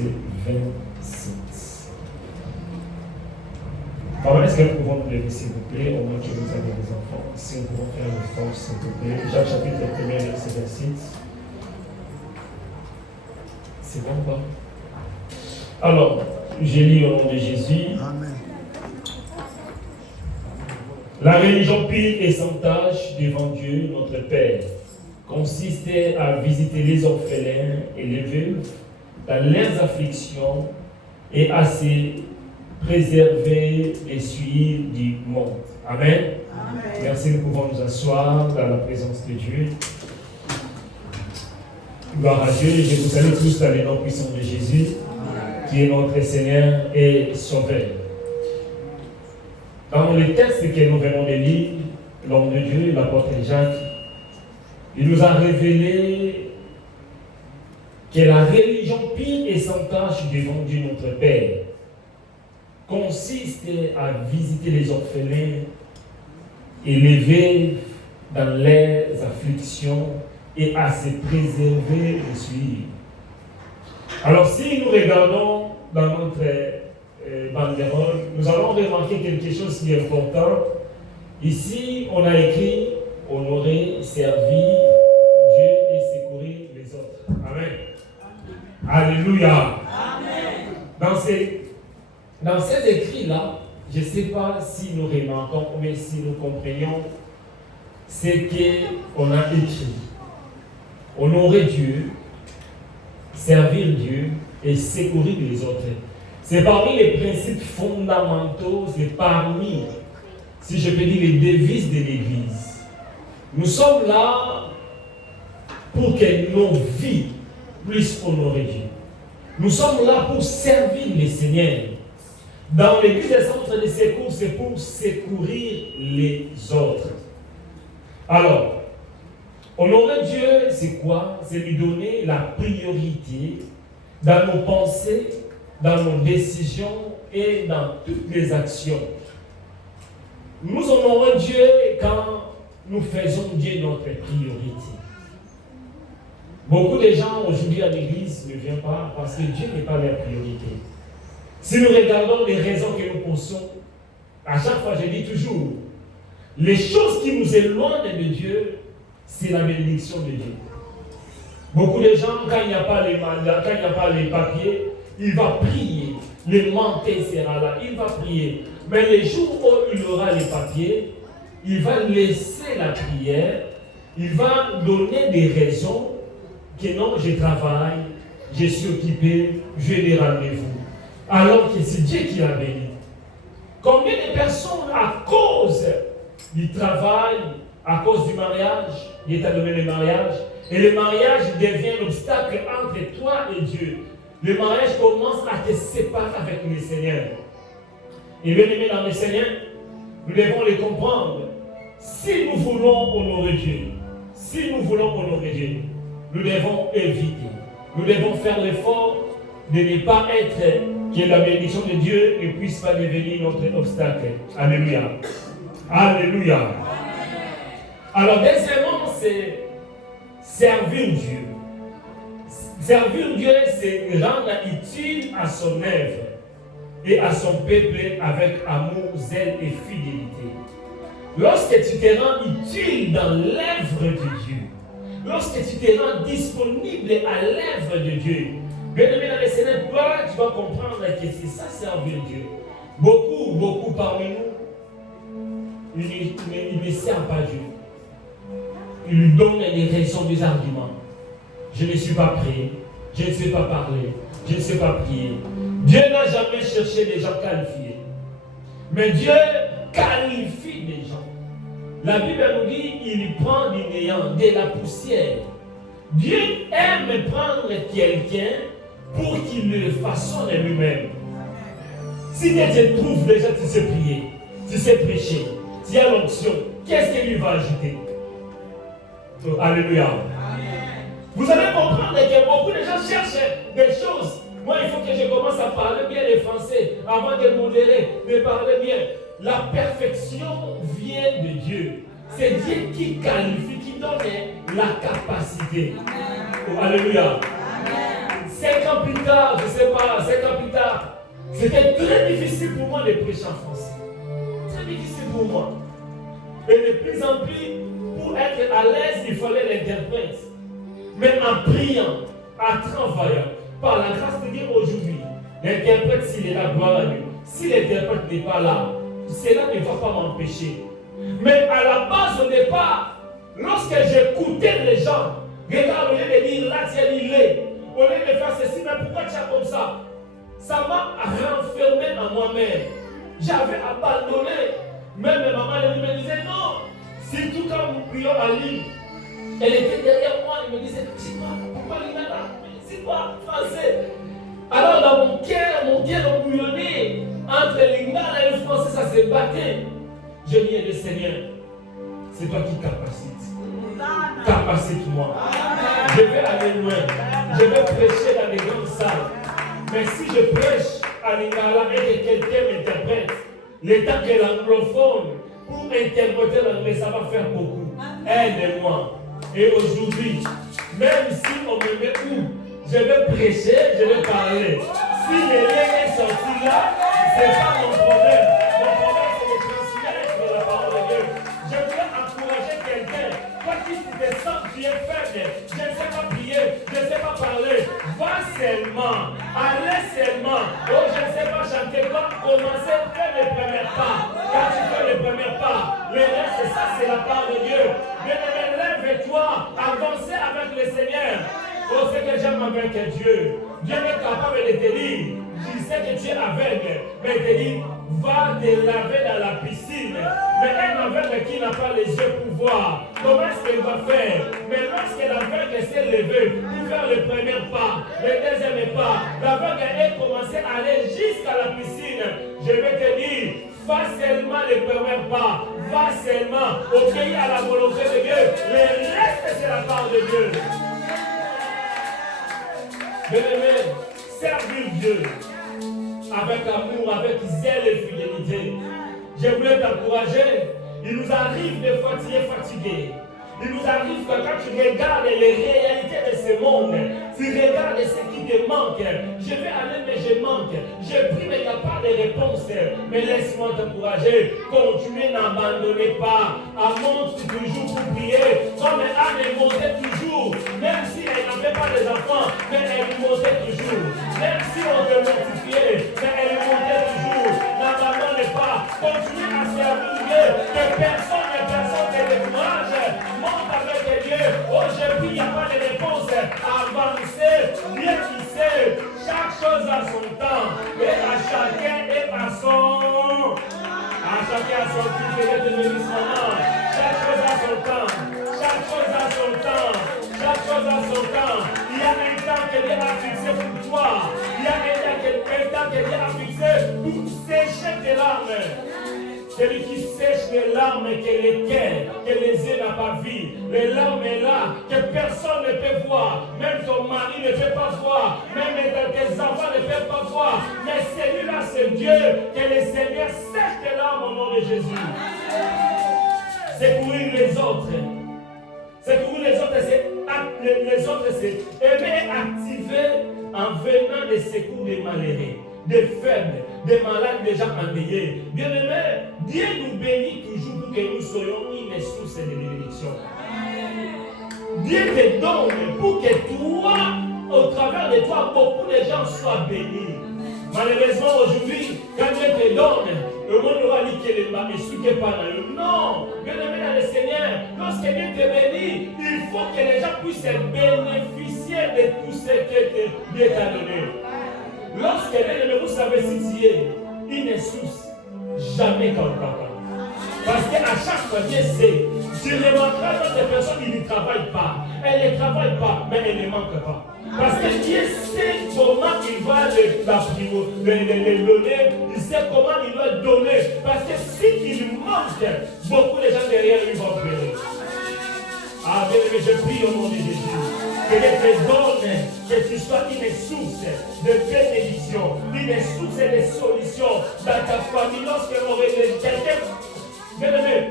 26. Alors, est-ce que nous pouvons nous lever, s'il vous plaît, au moins que nous avons des enfants? Si nous pouvons faire une force, s'il vous plaît. Jacques chapitre 1, verset 26. C'est bon, pas? Alors, j'ai lu au nom de Jésus. Amen. La religion pure et sans tâche devant Dieu, notre Père, consistait à visiter les orphelins et les veuves dans leurs afflictions et à se préserver des souillures du monde. Amen. Amen. Merci, nous pouvons nous asseoir dans la présence de Dieu. Gloire à Dieu, je vous salue tous dans le nom puissant de Jésus, qui est notre Seigneur et Sauveur. Dans le texte que nous venons de lire, l'homme de Dieu, l'apôtre Jacques, il nous a révélé que la religion pure et sans tâche devant Dieu notre Père consiste à visiter les orphelins et les veuves dans leurs afflictions et à se préserver de souillures. Alors si nous regardons dans notre banderole, nous allons remarquer quelque chose qui est important. Ici, on a écrit honorer, servir Dieu et secourir les autres. Amen. Alléluia. Amen. Dans ces écrits-là, je ne sais pas si nous remarquons, mais si nous comprenions ce qu'on a écrit. Honorer Dieu, servir Dieu et secourir les autres. C'est parmi les principes fondamentaux, c'est parmi, si je peux dire, les devises de l'Église. Nous sommes là pour que nos vies puissent honorer Dieu. Nous sommes là pour servir le Seigneur. Dans l'Église des centres de secours, c'est pour secourir les autres. Alors, honorer Dieu, c'est quoi? C'est lui donner la priorité dans nos pensées, dans nos décisions et dans toutes les actions. Nous honorons Dieu quand nous faisons Dieu notre priorité. Beaucoup de gens aujourd'hui à l'église ne viennent pas parce que Dieu n'est pas leur priorité. Si nous regardons les raisons que nous pensons, à chaque fois je dis toujours, les choses qui nous éloignent de Dieu, c'est la bénédiction de Dieu. Beaucoup de gens, quand il n'y a pas les mandats, quand il n'y a pas les papiers, il va prier. Le manqué sera là, il va prier. Mais les jours où il aura les papiers, il va laisser la prière, il va donner des raisons que non, je travaille, je suis occupé, j'ai des rendez-vous. Alors que c'est Dieu qui l'a béni. Combien de personnes, à cause du travail, à cause du mariage, il est à donner le mariage, et le mariage devient l'obstacle entre toi et Dieu. Le mariage commence à te séparer avec le Seigneur. Et bien aimé dans le Seigneur, nous devons le comprendre. Si nous voulons honorer Dieu, nous devons éviter. Nous devons faire l'effort de ne pas être, que la bénédiction de Dieu ne puisse pas devenir notre obstacle. Alléluia. Alléluia. Alors, deuxièmement, c'est servir Dieu. Servir Dieu, c'est rendre utile à son œuvre et à son peuple avec amour, zèle et fidélité. Lorsque tu te rends utile dans l'œuvre de Dieu, lorsque tu te rends disponible à l'œuvre de Dieu, bien aimé dans le Seigneur, toi, tu vas comprendre que c'est ça servir Dieu. Beaucoup parmi nous, ils ne servent pas Dieu. Ils lui donnent des raisons, des arguments. Je ne suis pas prêt, je ne sais pas parler, je ne sais pas prier. Dieu n'a jamais cherché des gens qualifiés. Mais Dieu qualifie des gens. La Bible nous dit, il prend du néant, de la poussière. Dieu aime prendre quelqu'un pour qu'il le façonne lui-même. Si Dieu te trouve déjà, tu sais prier, tu sais prêcher, tu as l'onction, qu'est-ce qu'il lui va ajouter? Alléluia. Vous allez comprendre que beaucoup de gens cherchent des choses. Moi, il faut que je commence à parler bien le français avant de modérer, de parler bien. La perfection vient de Dieu. C'est Dieu qui qualifie, qui donne la capacité. Oh, alléluia. 5 ans plus plus tard, je ne sais pas, 5 ans plus tard, c'était très difficile pour moi de prêcher en français. Très difficile pour moi. Et de plus en plus, pour être à l'aise, il fallait l'interprète. Mais en priant, en travaillant, par la grâce de Dieu aujourd'hui, l'interprète, s'il est là, gloire à Dieu. Si l'interprète n'est pas là, cela ne va pas m'empêcher. Mais à la base, au départ, lorsque j'écoutais les gens, regarde, au lieu de dire là, tiens, il-est, au lieu de faire ceci, mais pourquoi tu as comme ça? Ça m'a renfermé en moi-même. J'avais abandonné. Même ma maman me disait non. Surtout quand nous prions à l'île, elle était derrière moi, elle me disait, dis-moi, pourquoi il est là? C'est quoi, français? Alors dans mon cœur bouillonnait. Entre l'Ingala et le français, ça se battait. Je dis, le Seigneur, c'est toi qui capacites. Capacite-moi. Je vais aller loin. Je vais prêcher dans les grandes salles. Mais si je prêche à l'Ingala et que quelqu'un m'interprète, le temps que l'anglophone, pour interpréter l'anglais, ça va faire beaucoup. Aide-moi. Et aujourd'hui, même si on me met où, je vais prêcher, je vais parler. Si le lien est sorti là, ce n'est pas mon problème. Mon problème, c'est de transmettre la parole de Dieu. Je voulais encourager quelqu'un. Toi qui te sens, tu es faible. Je ne sais pas prier, je ne sais pas parler. Va seulement, allez seulement. Oh, je ne sais pas chanter. Va commencer, fais les premiers pas. Quand tu fais les premiers pas, le reste, ça, c'est la part de Dieu. Bien-aimé, lève-toi, avancez avec le Seigneur. Oh, ce que j'aime avec Dieu. Dieu est capable de te dire, je sais que tu es aveugle, mais il te dit, va te laver dans la piscine. Mais un aveugle qui n'a pas les yeux pour voir, comment est-ce qu'il va faire? Mais lorsque l'aveugle s'est levé pour faire le premier pas, le deuxième pas, l'aveugle a commencé à aller jusqu'à la piscine. Je vais te dire, fais seulement les premiers pas, va seulement obéir à la volonté de Dieu. Le reste, c'est la part de Dieu. Bien-aimé, servir Dieu avec amour, avec zèle et fidélité. Je voulais t'encourager. Il nous arrive des fois tu es fatigué. Il nous arrive que quand tu regardes les réalités de ce monde, tu regardes ce qui te manque. Je vais aller, mais je manque. Je prie, mais il n'y a pas de réponse. Mais laisse-moi t'encourager. Continuez, n'abandonnez pas. Monte toujours pour prier. Comme Anne montait toujours. Même si elle n'avait pas des enfants, mais elle montait toujours. Même si on te mortifiait, mais elle montait toujours. N'abandonnez pas. Continuez à servir Dieu. Que personne ne décourage. Monte avec Dieu. Aujourd'hui, il n'y a pas de réponse. Avancez, bien qui sait. Chaque chose a son temps. Et à chacun et à son. À chacun a son temps. Je vais te donner son nom. Chaque chose a son temps. Chaque chose a son temps. Chaque chose a son temps. Il y a un temps que Dieu a fixé pour toi. Il y a un temps que Dieu a fixé pour sécher tes larmes. Celui qui sèche les larmes que les cœurs, que les yeux n'ont pas vu. Les larmes est là, que personne ne peut voir. Même ton mari ne peut pas voir. Même tes enfants ne peuvent pas voir. Mais celui-là, c'est Dieu. Que le Seigneur sèche tes larmes au nom de Jésus. Secourir les autres. Secourir les autres, c'est aimer activer en venant des secours des malheureux, des faibles, des malades, des gens endeuillés. Bien-aimés, Dieu nous bénit toujours pour que nous soyons une source de bénédiction. Dieu te donne pour que toi, au travers de toi, beaucoup de gens soient bénis. Malheureusement, aujourd'hui, quand Dieu te donne, le monde va dire qu'il est mal, mais pas dans le non. Bien-aimé dans le Seigneur, lorsque Dieu te bénit, il faut que les gens puissent bénéficier de tout ce que Dieu t'a donné. Lorsque bien-aimé, vous savez si tu es une source, jamais comme papa. Parce qu'à chaque fois, Dieu sait. Tu remarqueras d'autres personnes qui ne travaillent pas. Elles ne travaillent pas, mais elles ne manquent pas. Parce que Dieu sait comment il va les donner. Il sait comment il va donner. Parce que s'il manque, beaucoup de gens derrière lui vont pleurer. Ah, bien, je prie au nom de Jésus. Que Dieu te donne, que tu sois une source de bénédiction, une source de solution dans ta famille. Lorsque quelqu'un,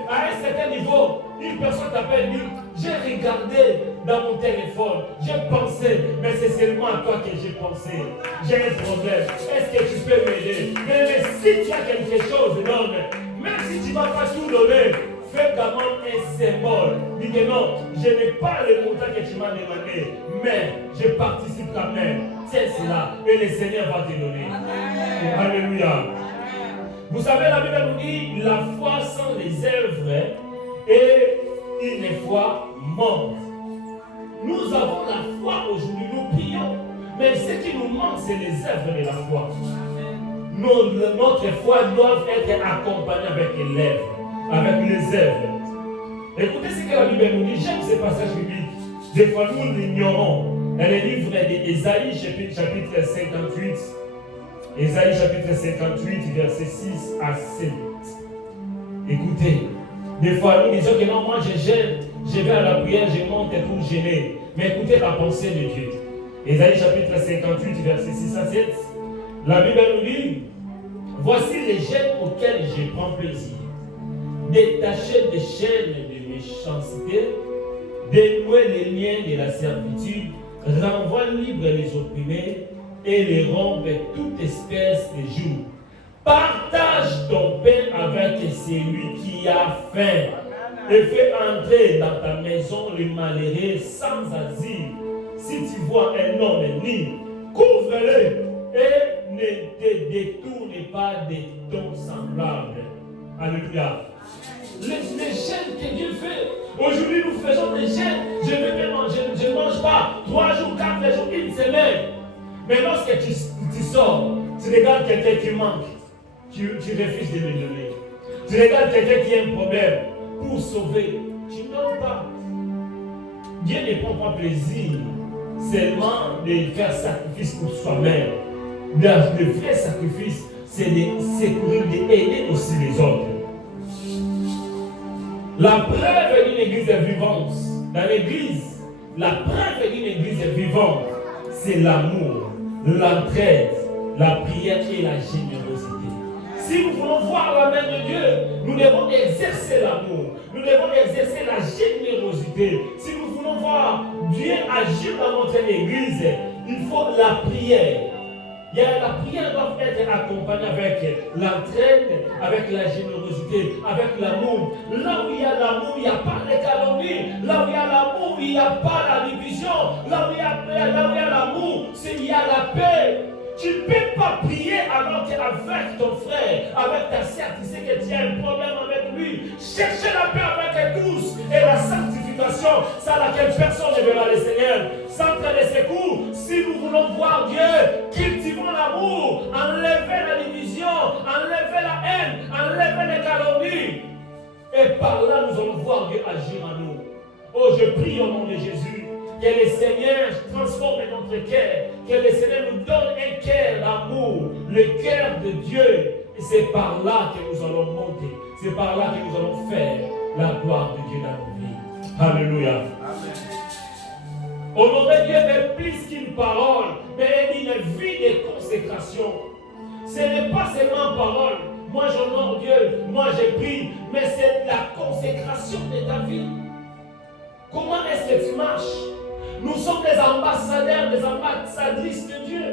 à un certain niveau, une personne t'appelle, dit, j'ai regardé dans mon téléphone, j'ai pensé, mais c'est seulement à toi que j'ai pensé. J'ai un problème. Est-ce que tu peux m'aider? Mais si tu as quelque chose, donne. Même si tu ne vas pas tout donner, fais d'abord un symbole. Dis que non, je n'ai pas le montant que tu m'as demandé, mais je participe quand même. Tiens cela et le Seigneur va te donner. Amen. Alléluia. Vous savez, la Bible nous dit la foi sans les œuvres est une foi morte. Nous avons la foi aujourd'hui, nous prions, mais ce qui nous manque, c'est les œuvres de la foi. Notre foi doit être accompagnée avec les lèvres, avec les œuvres. Écoutez ce que la Bible nous dit. J'aime ces passages bibliques. Des fois, nous l'ignorons. Dans le livre d'Ésaïe, chapitre 58. Ésaïe, chapitre 58, versets 6 à 7. Écoutez, des fois, nous disons que non, moi je gêne, je vais à la prière, je monte pour gêner. Mais écoutez la pensée de Dieu. Ésaïe, chapitre 58, versets 6 à 7. La Bible nous dit, voici les gènes auxquels je prends plaisir. Détacher des chaînes de méchanceté, dénouer les liens de la servitude, renvoie libre les opprimés et les rompre toute espèce de joug. Partage ton pain avec celui qui a faim et fais entrer dans ta maison les malheureux sans asile. Si tu vois un homme nu, couvre-le et ne te détourne pas de ton semblable. Alléluia. Les jeûnes que Dieu fait. Aujourd'hui, nous faisons des jeûnes. Je ne vais manger, je ne mange pas 3 jours, 4 jours, une semaine. Mais lorsque tu sors, tu regardes quelqu'un qui manque, tu refuses de lui donner. Tu regardes quelqu'un qui a un problème pour sauver, tu ne donnes pas. Dieu ne prend pas plaisir seulement de faire sacrifice pour soi-même. Le vrai sacrifice, c'est de secourir, d'aider aussi les autres. La preuve d'une église vivante, dans l'église, la preuve d'une église vivante, c'est l'amour, l'entraide, la prière et la générosité. Si nous voulons voir la main de Dieu, nous devons exercer l'amour, nous devons exercer la générosité. Si nous voulons voir Dieu agir dans notre église, il faut la prière. La prière doit être accompagnée avec l'entraide, avec la générosité, avec l'amour. Là où il y a l'amour, il n'y a pas de calomnie. Là où il y a l'amour, il n'y a pas la division. Là où il y a l'amour, il y a la paix. Tu ne peux pas prier alors qu'avec ton frère, avec ta sœur, tu sais que tu as un problème avec lui. Cherchez la paix avec tous et la sanctification, sans laquelle personne ne verra le Seigneur. Centre de secours, si nous voulons voir Dieu, cultivons l'amour, enlevez la division, enlevez la haine, enlevez les calomnies. Et par là, nous allons voir Dieu agir en nous. Oh, je prie au nom de Jésus. Que le Seigneur transforme notre cœur. Que le Seigneur nous donne un cœur d'amour. Le cœur de Dieu. Et c'est par là que nous allons monter. C'est par là que nous allons faire la gloire de Dieu dans nos vies. Alléluia. Amen. Honorer Dieu est plus qu'une parole, mais une vie de consécration. Ce n'est pas seulement parole. Moi j'honore Dieu, moi je prie, mais c'est la consécration de ta vie. Comment est-ce que tu marches? Nous sommes des ambassadeurs, des ambassadrices de Dieu.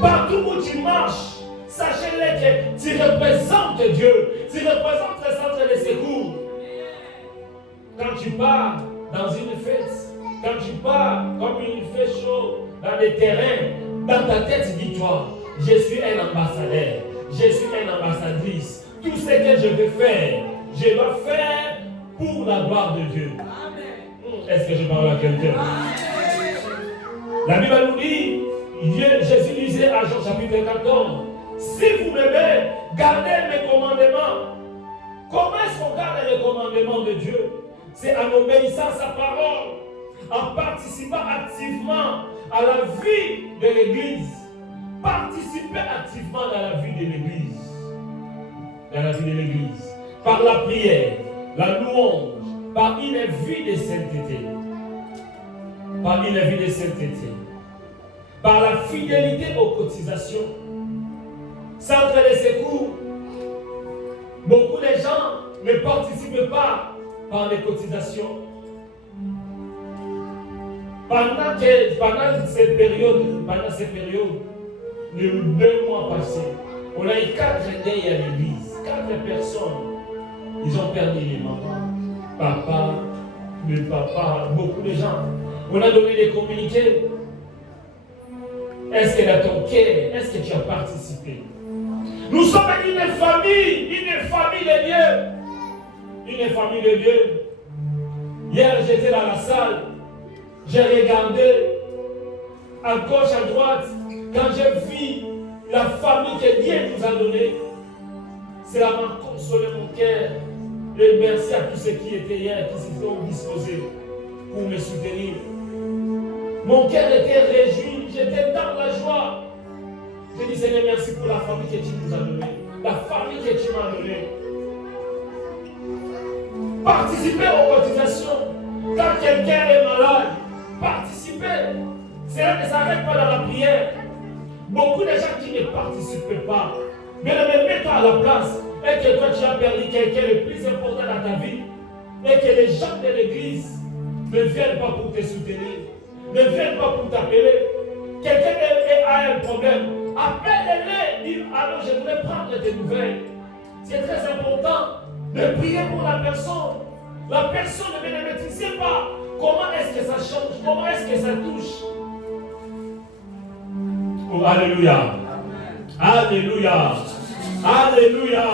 Partout où tu marches, sachez-le que tu représentes Dieu. Tu représentes le centre de secours. Quand tu pars dans une fête, quand tu pars comme il fait chaud dans les terrains, dans ta tête, dis-toi, je suis un ambassadeur, je suis une ambassadrice. Tout ce que je vais faire, je dois faire pour la gloire de Dieu. Est-ce que je parle à quelqu'un? La Bible nous dit, Jésus disait à Jean chapitre 14, si vous m'aimez, gardez mes commandements. Comment est-ce qu'on garde les commandements de Dieu? C'est en obéissant à sa parole, en participant activement à la vie de l'Église. Participez activement dans la vie de l'Église. Dans la vie de l'Église. Par la prière, la louange, par une vie de sainteté. Par une vie de sainteté. Par la fidélité aux cotisations. Centre de secours. Beaucoup de gens ne participent pas par les cotisations. Pendant ces périodes, les 2 mois passés, on a eu 4 deuils à l'église. 4 personnes. Ils ont perdu les mamans, papa, le papa, beaucoup de gens. On a donné des communiqués. Est-ce que dans ton cœur, est-ce que tu as participé? Nous sommes une famille de Dieu. Une famille de Dieu. Hier, j'étais dans la salle. J'ai regardé à gauche, à droite. Quand j'ai vu la famille que Dieu nous a donnée, cela m'a consolé mon cœur. Et merci à tous ceux qui étaient hier, qui se sont disposés pour me soutenir. Mon cœur était réjoui, j'étais dans la joie. Je dis Seigneur, merci pour la famille que tu nous as donnée. La famille que tu m'as donnée. Participez aux cotisations. Quand quelqu'un est malade, participez. Cela ne s'arrête pas dans la prière. Beaucoup de gens qui ne participent pas. Mais mets-toi à la place. Et que toi tu as perdu quelqu'un le plus important dans ta vie. Et que les gens de l'église ne viennent pas pour te soutenir. Ne viennent pas pour t'appeler. Quelqu'un a un problème. Appelle-les. Dis, alors je voudrais prendre tes nouvelles. C'est très important de prier pour la personne. La personne ne tu ne sais pas comment est-ce que ça change, comment est-ce que ça touche. Oh, alléluia. Alléluia. Alléluia.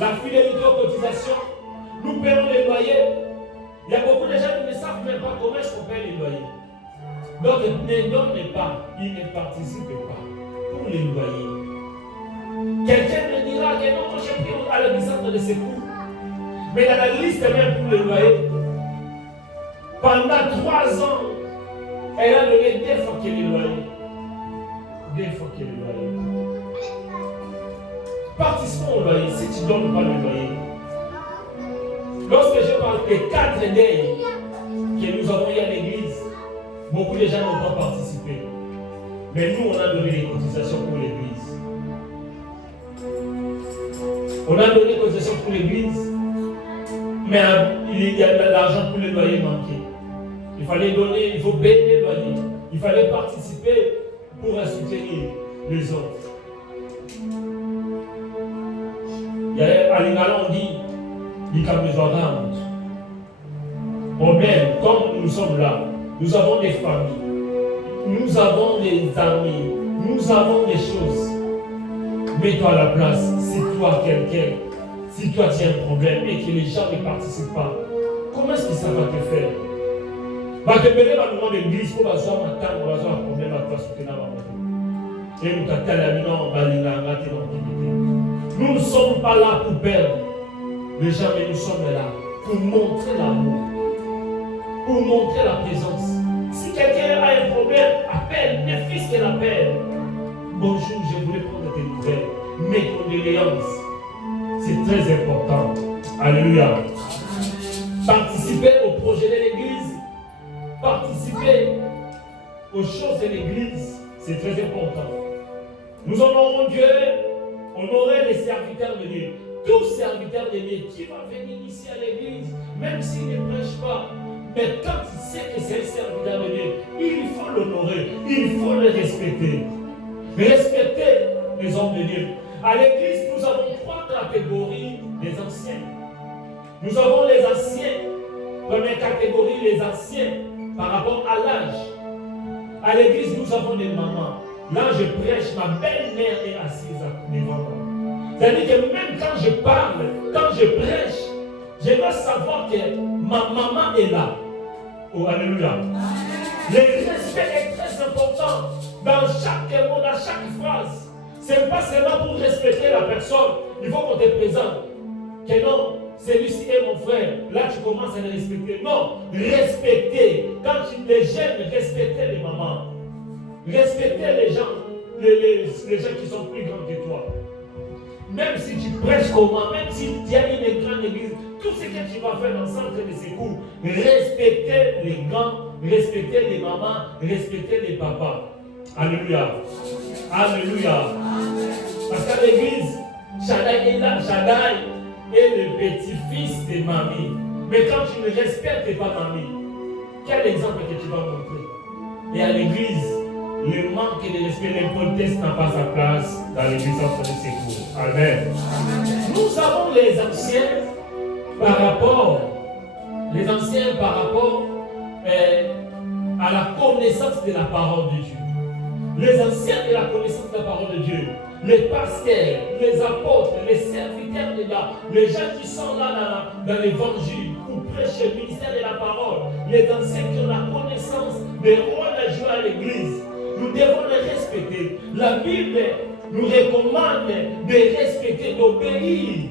La fidélité aux cotisations, nous payons les loyers. Il y a beaucoup de gens qui ne savent même pas comment est-ce qu'on paye les loyers. Donc ne donnent pas, ils ne participent pas pour les loyers. Quelqu'un me dira que non, j'ai pris à la centre de secours. Mais dans la liste même pour les loyers, pendant 3 ans, elle a donné 2 fois qu'elle est loyer. 2 fois qu'elle est loyer. Participons au loyer si tu ne donnes pas le loyer. Lorsque je parle des 4 deuils que nous avons eu à l'église, beaucoup de gens n'ont pas participé. Mais nous, on a donné des cotisations pour l'église. On a donné des cotisations pour l'église, mais il y a de l'argent pour les loyers manqués. Il fallait donner, il faut payer les loyers. Il fallait participer pour soutenir les autres. À l'Ingala, on dit, il a besoin d'âme. Problème, comme nous sommes là, nous avons des familles, nous avons des amis, nous avons des choses. Mets-toi à la place, si toi quelqu'un, si toi tu as un problème et que les gens ne participent pas, comment est-ce que ça va te faire? Va te mener dans le moment de l'église pour avoir un problème à toi soutenir la moto. Et nous t'attendons, nous ne sommes pas là pour perdre les gens, mais nous sommes là pour montrer l'amour, pour montrer la présence. Si quelqu'un a un problème, appelle, mes fils qu'elle appelle. Bonjour, je voulais prendre tes nouvelles. Mes condoléances. C'est très important. Alléluia. Participer au projet de l'église, participer aux choses de l'église, c'est très important. Nous honorons Dieu, honorer les serviteurs de Dieu. Tout serviteur de Dieu qui va venir ici à l'église, même s'il ne prêche pas, mais quand il sait que c'est un serviteur de Dieu, il faut l'honorer, il faut le respecter. Respecter les hommes de Dieu. À l'église, nous avons 3 catégories des anciens. Nous avons les anciens. Première catégorie, les anciens, par rapport à l'âge. À l'église, nous avons des mamans. Là, je prêche, ma belle-mère est assise devant moi. C'est-à-dire que même quand je parle, quand je prêche, je dois savoir que ma maman est là. Oh, alléluia. Le respect est très important dans chaque mot, dans chaque phrase. Ce n'est pas seulement pour respecter la personne, il faut qu'on te présente. Que non, celui-ci est mon frère. Là, tu commences à le respecter. Non, respecter. Quand tu les jeunes, respecter les mamans. Respecter les gens, les gens qui sont plus grands que toi. Même si tu prêches comment, même si tu as une grande église, tout ce que tu vas faire dans le centre de secours, respecter les grands, respecter les mamans, respecter les papas. Alléluia. Alléluia. Parce qu'à l'église, Shaddai est là. Shaddai est le petit-fils de mamie. Mais quand tu ne respectes pas mamie, quel exemple que tu vas montrer? Et à l'église, le manque de respect, l'impolitesse n'a pas sa place dans l'église en train de secours. Amen. Nous avons les anciens par rapport à la connaissance de la parole de Dieu. Les anciens de la connaissance de la parole de Dieu, les pasteurs, les apôtres, les serviteurs de là, les gens qui sont là dans l'évangile, pour prêcher le ministère de la parole, les anciens qui ont la connaissance des rôles à jouer à l'église, nous devons les respecter. La Bible nous recommande de respecter, d'obéir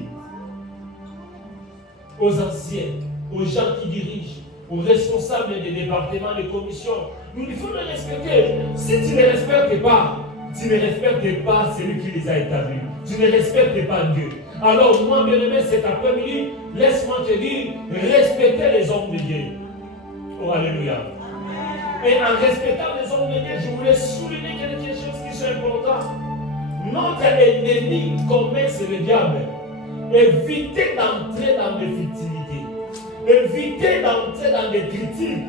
aux anciens, aux gens qui dirigent, aux responsables des départements, des commissions. Nous devons les respecter. Si tu ne les respectes pas, tu ne respectes pas celui qui les a établis. Tu ne respectes pas Dieu. Alors moi, bien-aimé, cet après-midi, laisse-moi te dire, respectez les hommes de Dieu. Oh, alléluia. Et en respectant les hommes de Dieu, je voulais souligner quelque chose qui est important. Notre ennemi commun, c'est le diable. Évitez d'entrer dans les futilités. Évitez d'entrer dans des critiques.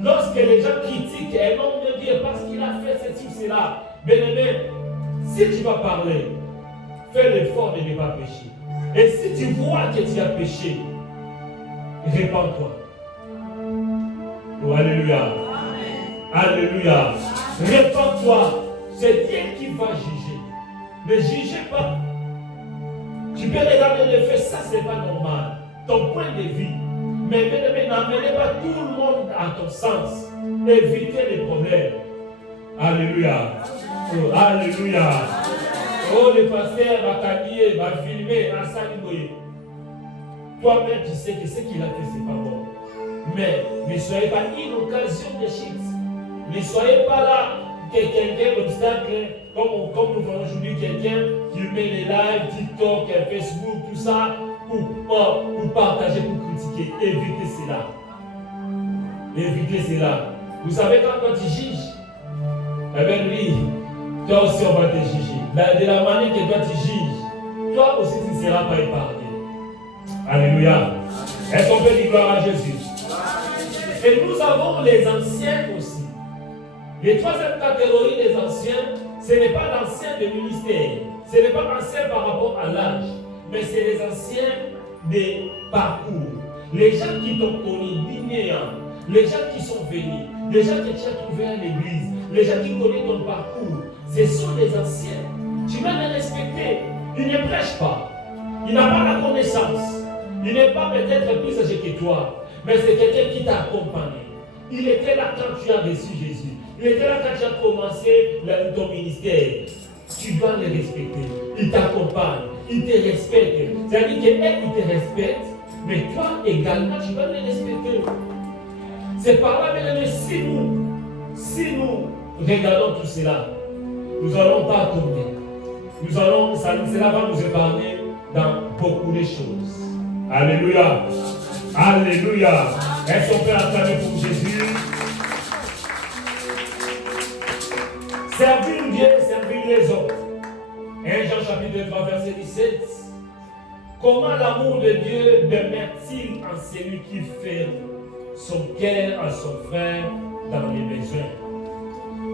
Lorsque les gens critiquent un homme de Dieu parce qu'il a fait ceci ou cela, bien-aimé, si tu vas parler, fais l'effort de ne pas pécher. Et si tu vois que tu as péché, répands-toi. Oh, alléluia. Amen. Alléluia. Répands-toi. C'est Dieu qui va juger. Ne jugez pas. Tu peux regarder les faits, ça c'est pas normal. Ton point de vue. Mais n'amenez pas tout le monde à ton sens. Évitez les problèmes. Alléluia. Oh, alléluia. Oh, le pasteur va taguer, va filmer, va saluer. Toi-même, tu sais que ce qu'il a fait, c'est pas bon. Mais ne soyez pas une occasion de chute. Ne soyez pas là que quelqu'un, l'obstacle, comme nous voyons aujourd'hui, quelqu'un qui met les lives, TikTok, Facebook, tout ça, pour partager, pour critiquer. Évitez cela. Évitez cela. Vous savez, quand toi tu juges, eh bien lui, toi aussi on va te juger. De la manière que toi tu juges, toi aussi tu ne seras pas épargné. Alléluia. Est-ce qu'on peut dire gloire à Jésus? Et nous avons les anciens aussi. Les troisième catégorie des anciens, ce n'est pas l'ancien de ministère. Ce n'est pas l'ancien par rapport à l'âge. Mais c'est les anciens des parcours. Les gens qui t'ont connu, dignéant. Les gens qui sont venus. Les gens que tu as trouvés à l'église. Les gens qui connaissent ton parcours. Ce sont les anciens. Tu vas les respecter. Il ne prêche pas. Il n'a pas la connaissance. Il n'est pas peut-être plus âgé que toi. Mais c'est quelqu'un qui t'a accompagné. Il était là quand tu as reçu Jésus. Il était là quand tu as commencé ton ministère. Tu dois les respecter. Il t'accompagne. Il te respecte. C'est-à-dire qu'elle, il te respecte, mais toi également, tu dois les respecter. C'est par là, mais si nous regardons tout cela, nous n'allons pas tomber. Cela va nous épargner dans beaucoup de choses. Alléluia. Alléluia. Est-ce qu'on peut acclamer pour Jésus? Servir Dieu, servir les autres. 1 Jean chapitre 3, verset 17. Comment l'amour de Dieu demeure-t-il en celui qui ferme son cœur à son frère dans les besoins?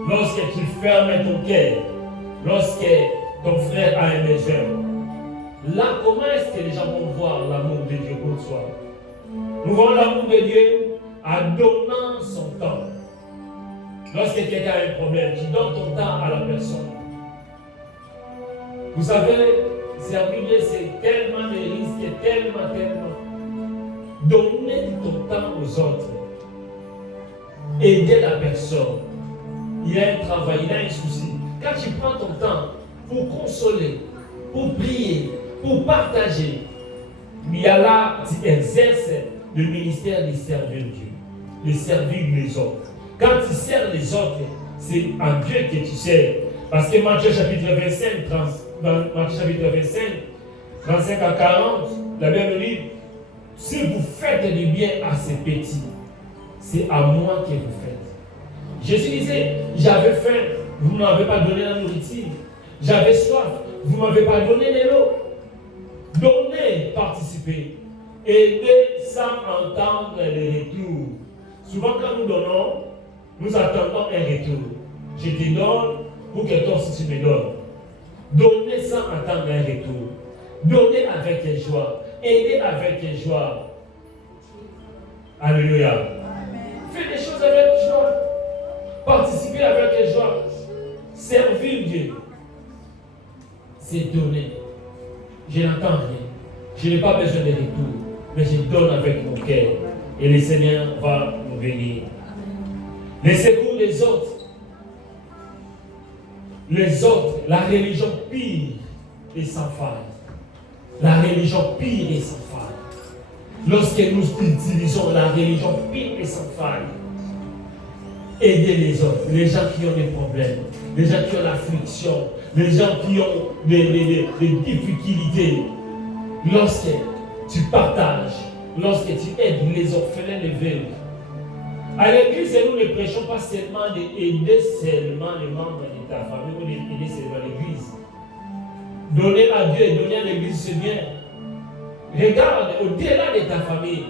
Lorsque tu fermes ton cœur, lorsque ton frère a un besoin, là, comment est-ce que les gens vont voir l'amour de Dieu pour toi? Nous voyons l'amour de Dieu en donnant son temps. Lorsque quelqu'un a un problème, tu donnes ton temps à la personne. Vous savez, servir Dieu, c'est tellement de risques, tellement. Donner ton temps aux autres. Aider la personne. Il y a un travail, il y a un souci. Quand tu prends ton temps pour consoler, pour prier, pour partager, il y a là, tu exerces le ministère de servir Dieu, de servir les autres. Quand tu sers les autres, c'est en Dieu que tu sers. Parce que Matthieu chapitre 25, Matthieu chapitre 25, 35 à 40, la Bible dit, si vous faites du bien à ces petits, c'est à moi que vous faites. Jésus disait, j'avais faim, vous ne m'avez pas donné la nourriture. J'avais soif, vous ne m'avez pas donné de l'eau. Donnez, participez. Aidez sans entendre les retours. Souvent, quand nous donnons, nous attendons un retour. Je te donne pour que toi aussi tu me donnes. Donner sans attendre un retour. Donner avec joie. Aider avec joie. Alléluia. Fais des choses avec joie. Participer avec joie. Servir Dieu. C'est donner. Je n'attends rien. Je n'ai pas besoin de retour. Mais je donne avec mon cœur. Et le Seigneur va nous bénir. Les secours des autres. Les autres, la religion pire et sans faille. La religion pire et sans faille. Lorsque nous utilisons la religion pire et sans faille, aider les autres, les gens qui ont des problèmes, les gens qui ont l'affliction, les gens qui ont des difficultés. Lorsque tu partages, lorsque tu aides les orphelins, les veuves. À l'église, nous ne prêchons pas seulement d'aider seulement les membres de ta famille ou d'aider seulement l'église. Donner à Dieu et donner à l'église, c'est bien. Regarde, au-delà de ta famille,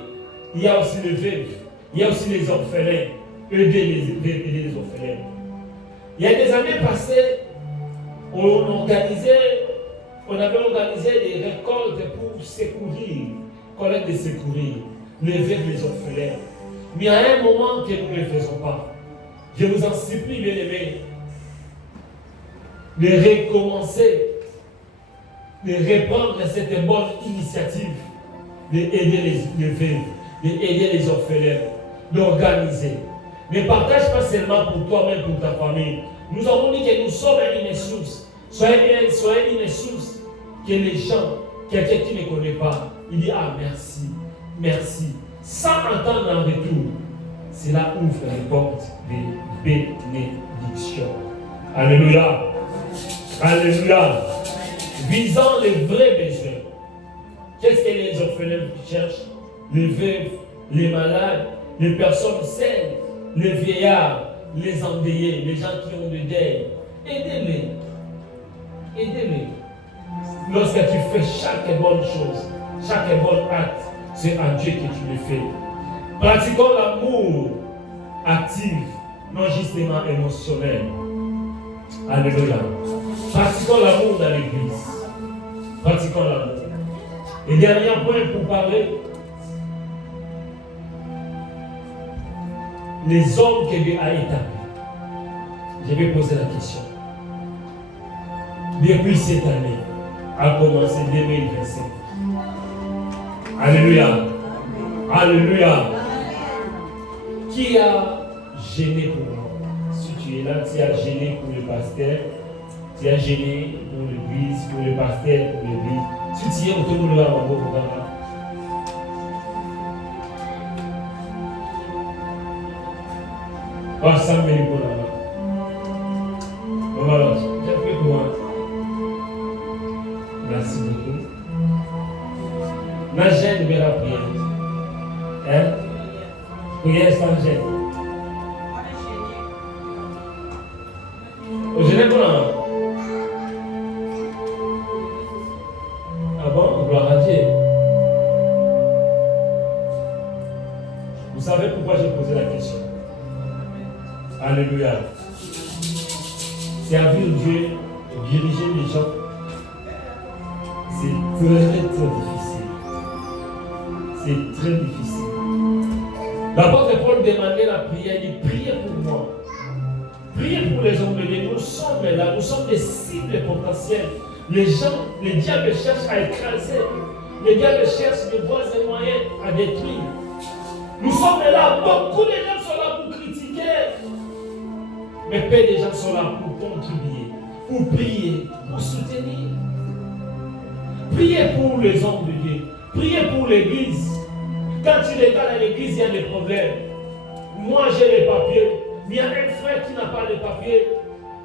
il y a aussi les veuves, il y a aussi les orphelins. Aider les veuves, aider les orphelins. Il y a des années passées, on avait organisé des récoltes pour secourir, collecte de secourir, les veuves, les orphelins. Mais il y a un moment que nous ne le faisons pas. Je vous en supplie, bien-aimés, de recommencer, de reprendre cette bonne initiative, d'aider les veuves, d'aider les orphelins, d'organiser. Ne partage pas seulement pour toi, mais pour ta famille. Nous avons dit que nous sommes une source. Soyez une source que les gens, quelqu'un qui ne connaît pas, il dit ah merci, merci. Sans attendre un retour, cela ouvre les portes de bénédiction. Alléluia. Alléluia. Visant les vrais besoins. Qu'est-ce que les orphelins cherchent? Les veuves, les malades, les personnes saines, les vieillards, les endeuillés, les gens qui ont des deuil. Aidez-les. Aidez-les. Lorsque tu fais chaque bonne chose, chaque bon acte, c'est à Dieu que tu le fais. Pratiquons l'amour actif, non justement émotionnel. Alléluia. Pratiquons l'amour dans l'église. Pratiquons l'amour. Et dernier point pour parler. Les hommes que Dieu a établis. Je vais poser la question. Depuis cette année, a commencé 2025. Alléluia. Alléluia. Qui a gêné pour moi? Si tu es là, tu as gêné pour le pasteur, tu as gêné pour l'église, pour le pasteur, pour l'église. Si tu es autour de la maman, pas ça, mais pour la main. Voilà, j'ai fait pour moi. Merci beaucoup. La gêne de la prière. Hein? Prière sans gêne. Je n'ai pas. Ah bon? Gloire à Dieu. Vous savez pourquoi j'ai posé la question? Alléluia. Servir Dieu, diriger les gens, c'est très difficile. C'est très difficile. L'apôtre Paul demandait la prière, il dit priez pour moi. Priez pour les hommes de Dieu. Nous sommes là, nous sommes des cibles potentielles. Les gens, les diables cherchent à écraser. Les diables cherchent de voies et moyens à détruire. Nous sommes là, beaucoup de gens sont là pour critiquer. Mais peu de gens sont là pour contribuer, pour prier, pour soutenir. Priez pour les hommes de Dieu. Priez pour l'église. Quand tu regardes à l'église, il y a des problèmes. Moi, j'ai les papiers. Il y a un frère qui n'a pas les papiers.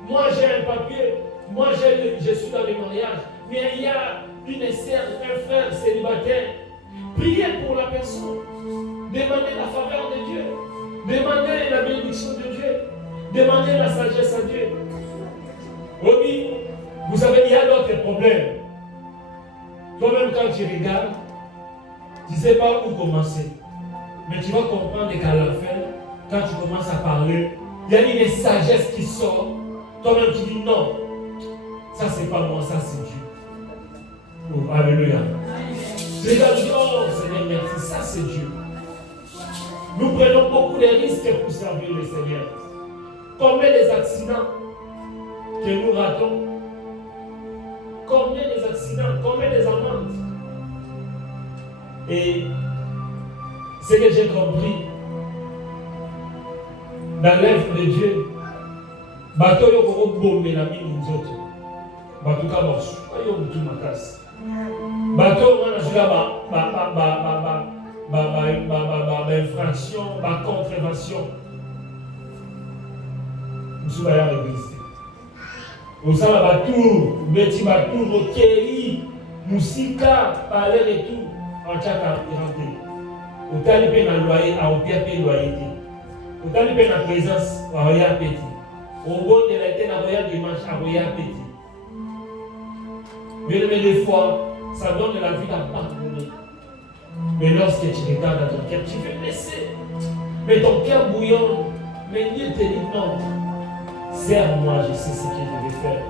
Moi, j'ai un papier. Moi, je suis dans le mariage. Mais il y a une sœur, un frère célibataire. Priez pour la personne. Demandez la faveur de Dieu. Demandez la bénédiction de Dieu. Demandez la sagesse à Dieu. Oui, vous savez, il y a d'autres problèmes. Toi-même, quand tu regardes, tu ne sais pas où commencer. Mais tu vas comprendre qu'à la fin, quand tu commences à parler, il y a une sagesse qui sort. Toi-même tu dis non, ça c'est pas moi, ça c'est Dieu. Oh, alléluia. Tu regardes, tu dis, oh Seigneur, merci, ça c'est Dieu. Nous prenons beaucoup de risques pour servir le Seigneur. Combien des accidents que nous ratons? Combien des accidents, combien des amendes? Et ce que j'ai compris dans l'œuvre de Dieu, bateau yoko bombe na mini nzoto, bateau kabosu, ayo mutu makasi. Bateau on a joué infraction, contravention. Nous sommes à l'église. Au sein de la bateau, petit bateau, recueilli, Moussika, parler et tout, en tchaka, rentré. Au talibé dans le loyer, à au pire loyer. Au talibé dans la présence, à Roya Petit. Au bon de la tête, à Roya Dimanche, à Roya Petit. Mais des fois, ça donne la vie à pardonner. Mais lorsque tu regardes dans ton cœur, tu veux blesser. Mais ton cœur bouillonne. Mais Dieu te dit non. Sers-moi, je sais ce que je vais faire.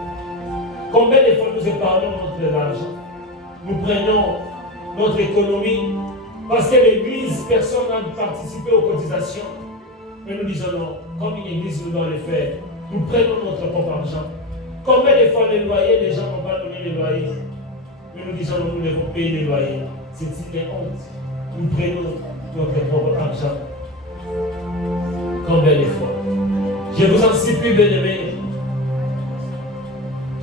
Combien de fois nous épargnons notre argent? Nous prenons notre économie parce que l'église, personne n'a participé aux cotisations. Mais nous disons non, comme une église nous doit le faire, nous prenons notre propre argent. Combien de fois les loyers, les gens n'ont pas donné les loyers? Mais nous disons nous devons payer les loyers. C'est une honte. Nous prenons notre propre argent. Combien de fois? Je vous en supplie, bien-aimés.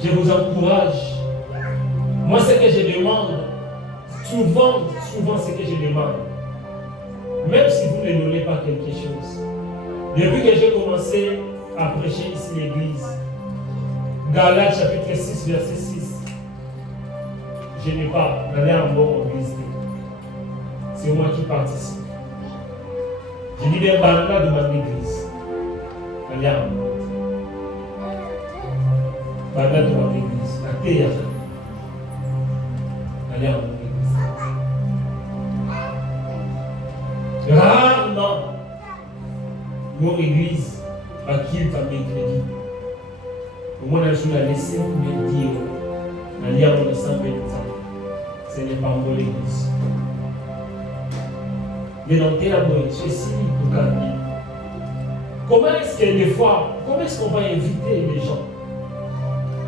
Je vous encourage. Moi, ce que je demande, souvent, ce que je demande, même si vous ne donnez pas quelque chose, depuis que j'ai commencé à prêcher ici l'église, Galates chapitre 6, verset 6, je n'ai pas d'aller en bon église. C'est moi qui participe. Je dis des bandes de ma église. Allez en bon. Banda de ma église. La terre. Allez en bon église. Rarement, mon église va quitter ta mercredi. Au moins, je vais laisser me dire, allez en bon sang. Ce n'est pas mon église. Mais dans tes amours, ceci pour gagner. Comment est-ce que des fois, comment est-ce qu'on va inviter les gens?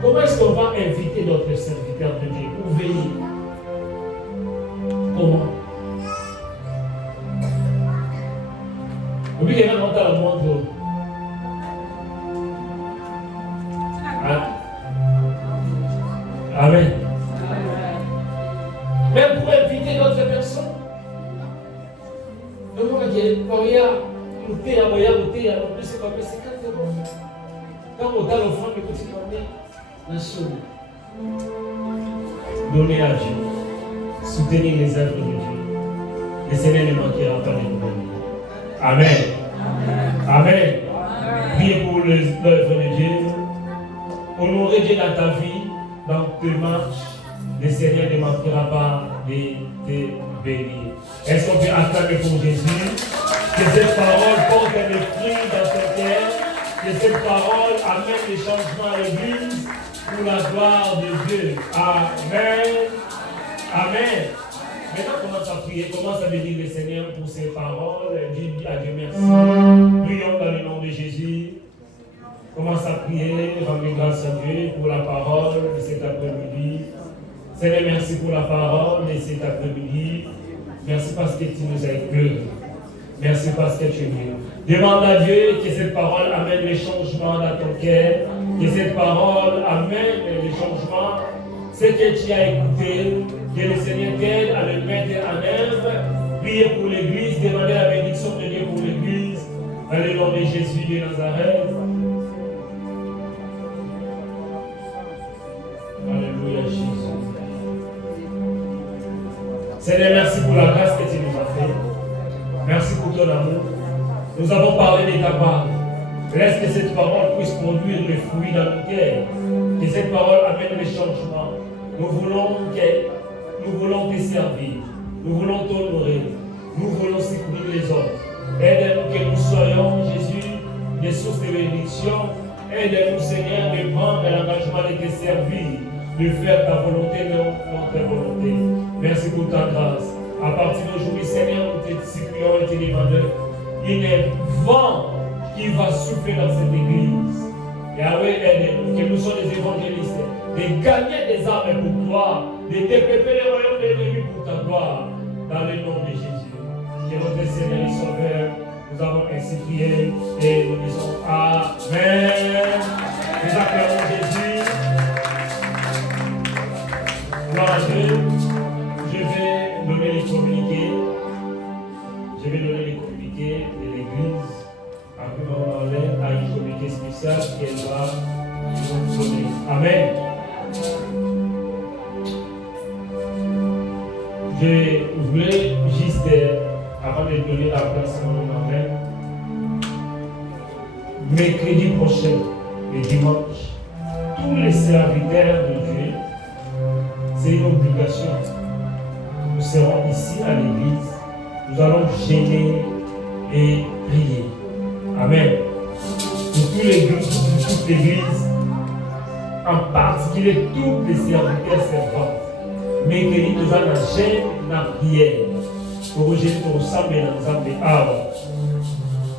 Comment est-ce qu'on va inviter d'autres serviteurs de Dieu pour venir? Comment? Oui, quelqu'un monte à la montre. Hein? Amen. Même pour inviter d'autres personnes. Donc, on va dire, c'est comme 50 euros. Quand on a l'offrande, on continue à donner la somme. Donnez à Dieu. Soutenez les œuvres de Dieu. Le Seigneur ne manquera pas de nous donner. Amen. Amen. Priez pour l'œuvre de Dieu. Honorez Dieu dans ta vie, dans tes marches. Le Seigneur ne manquera pas de te bénir. Est-ce qu'on peut acclamer pour Jésus? Que cette parole porte un fruit dans ton cœur. Que cette parole amène des changements à l'église pour la gloire de Dieu. Amen. Amen. Maintenant, commence à prier, commence à bénir le Seigneur pour ses paroles. Dis à Dieu merci. Prions dans le nom de Jésus. Commence à prier, rendre grâce à Dieu pour la parole de cet après-midi. Seigneur, merci pour la parole de cet après-midi. Merci parce que tu nous as éclairés. Merci parce que tu es Dieu. Demande à Dieu que cette parole amène les changements dans ton cœur. Que cette parole amène les changements. Ce que tu as écouté, que le Seigneur t'aide à le mettre en œuvre. Priez pour l'Église, demandez la bénédiction de Dieu pour l'Église. Dans le nom de Jésus de Nazareth. Alléluia Jésus. Seigneur, merci pour la grâce que tu nous as faite. Merci pour ton amour. Nous avons parlé de ta part. Laisse que cette parole puisse produire le fruit dans nos cœurs. Que cette parole amène le changement. Nous voulons te servir. Nous voulons t'honorer. Nous voulons secourir les autres. Aide-nous que nous soyons, Jésus, des sources de bénédiction. Aide-nous, Seigneur, de prendre l'engagement de te servir, de faire ta volonté, non notre volonté. Merci pour ta grâce. À partir d'aujourd'hui, Seigneur, nous te supplions et te demandons qu'il y ait un vent qui va souffler dans cette église. Yahweh, aide-nous, que nous soyons des évangélistes, de gagner des âmes pour toi, de développer les royaumes de l'ennemi pour ta gloire, dans le nom de Jésus. Que notre Seigneur et Sauveur, nous avons ainsi prié et nous disons Amen. Nous acclamons Jésus. Gloire à Dieu. Je vais donner les communiqués. Je vais donner les communiqués de l'Église. Après, Maman a un communiqué spécial qu'elle va nous donner. Amen. Je voulais juste, avant de donner la place à mon amen, mercredi prochain, le dimanche, tous les serviteurs de Dieu, c'est une obligation. Nous serons ici à l'église, nous allons gêner et prier. Amen. Pour toute l'église, en particulier tous les serviteurs servants. Mercredi, nous allons gêner la prière. Pour rejeter pour ça, mais dans un des arbres.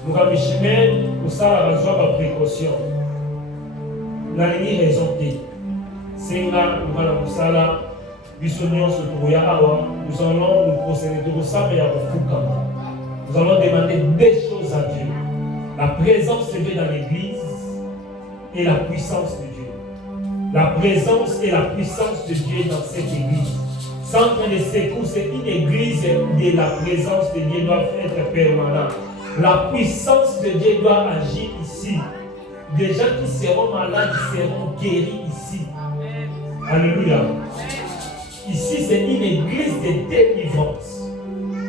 Nous avons chemin pour ça, la raison de précaution. Nous avons une raison. C'est là, nous allons ça là. Nous allons nous procéder pour ça, mais nous allons demander des choses à Dieu. La présence de Dieu dans l'église et la puissance de Dieu. La présence et la puissance de Dieu dans cette église. Centre de secours, c'est une église de la présence de Dieu doit être permanente. La puissance de Dieu doit agir ici. Des gens qui seront malades seront guéris ici. Alléluia. Ici, c'est une église de délivrance.